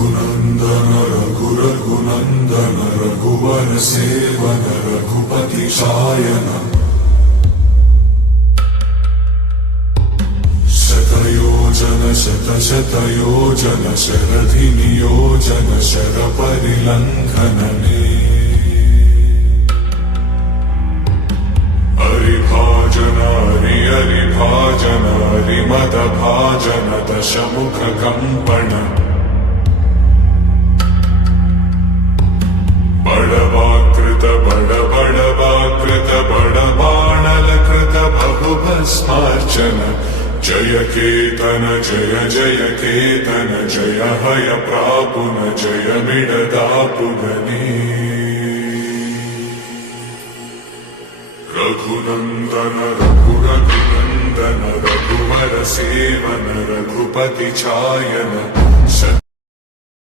रघुनन्दन रघुनन्दन रघुवर सेवन रघुपति शायन शतयोजन शतशतयोजन शरधि नियोजन शरपरिलङ्घनने हरिभाजन हरिभाजन हरिमदभाजन दशमुख कंपन बड़वाकृत बड़वाकृत बड़बाणलकृत बहुभस्मार्चन जय केतन जय जय केतन जय हय प्रापुन जय मिडदापुगने रघुनन्दन रघुनन्दन रघुवर सेवन रघुपति चायन